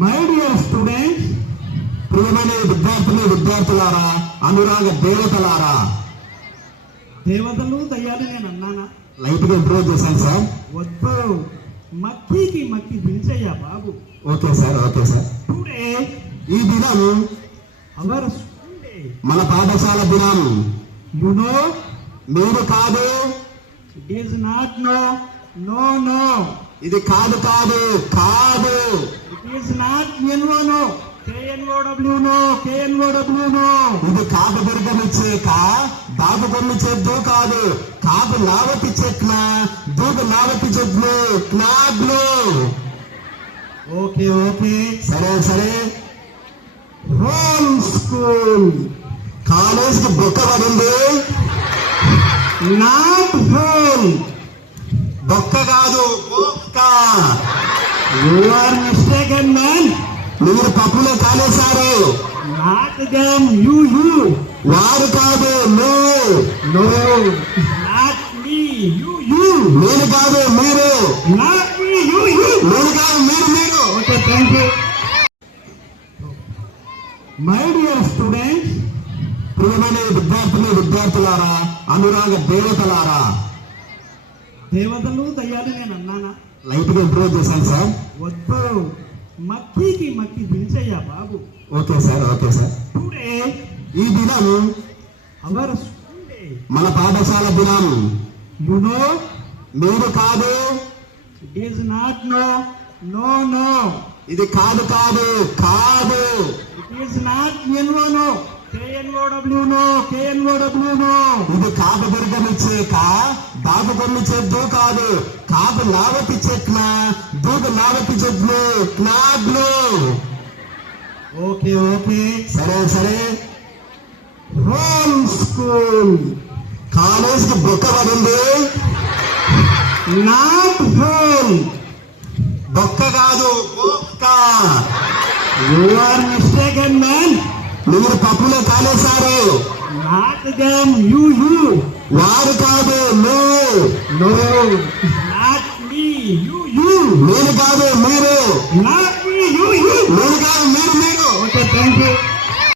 My dear students, ప్రియమైన విద్యార్థులారా, అనురాగ దేవతలారా. దేవతలు దయ్యాలు నేను అన్నానా? లైట్ గా ఇంప్రూవ్ చేశాను సార్. వద్దు, మక్కికి మక్కి దించయ్యా బాబు. Okay sir, okay sir. Today ఈ దినం అవర్ స్కూల్ డే. మన పాఠశాల దినం. యు నో, మీరు కాదు, it is not no. No no, ఇది కాదు కాదు కాదు. It is not N O no. KNOW know, KNOW know. ఇది కాకు దుర్గమిచ్చే బాబు కొన్ని చెద్దు కాదు. కాకు లావతి చెట్ల దూకు లావతి చెట్లు క్లాగ్లు. ఓకే ఓకే, సరే సరే. హోమ్ స్కూల్, కాలేజ్ కి బొక్క పడింది. Not home. బొక్క కాదు, బొక్క. You are mistaken man. మీరు పప్పులో కాలేశారు. Not them, you. వారు కాదు, నో, నాట్ మీ, యు. నేను కాదు, మీరు. Not me, you. నేను కాదు, మీరు. Okay, thank you. My dear students, ప్రియమైన విద్యార్థులారా, అనురాగ దేవతలారా. దేవతలు దయ్యాలు నేను అన్నానా? లైట్ గా ఇంప్రూవ్ చేశాను సార్. వద్దు, మక్కికి మక్కి దించయ్యా బాబు. Okay sir, okay sir. Today ఈ దినం అవర్ స్కూల్ డే. మన పాఠశాల దినం. యు నో, మీరు కాదు, it is not no. No no, ఇది కాదు కాదు కాదు. It is not N O no. KNOW know, KNOW know. ఇది కాకు దుర్గమిచ్చే బాబు కొన్ని చెద్దు కాదు. కాకు లావతి చెట్ల దూకు లావతి చెట్లు క్లాగ్లు. ఓకే ఓకే, సరే సరే. హోమ్ స్కూల్, కాలేజ్ కి బొక్క పడింది. Not home. బొక్క కాదు, బొక్క. You are mistaken man. మీరు పప్పులో కాలేశారు. Not them, you. వారు కాదు, నో, నాట్ మీ, యు. నేను కాదు, మీరు. Not me, you. నేను కాదు, మీరు. Okay, thank you.